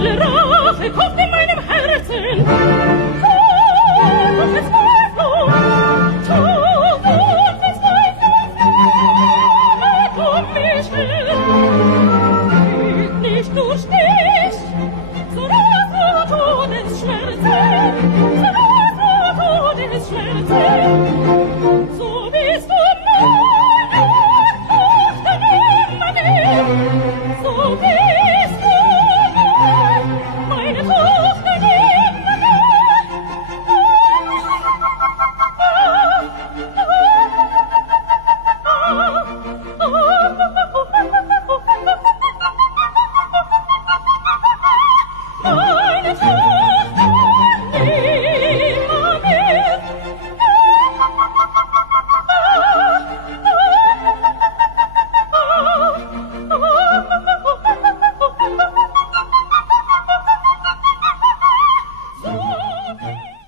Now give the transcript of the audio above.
helle Rache kocht in meinem Herzen. Nicht durch dich, so rast du Todesschmerzen, so bist du meine Tochter nimmermehr, so bist du meine Tochter nimmermehr. Meine Tochter nimmermehr. So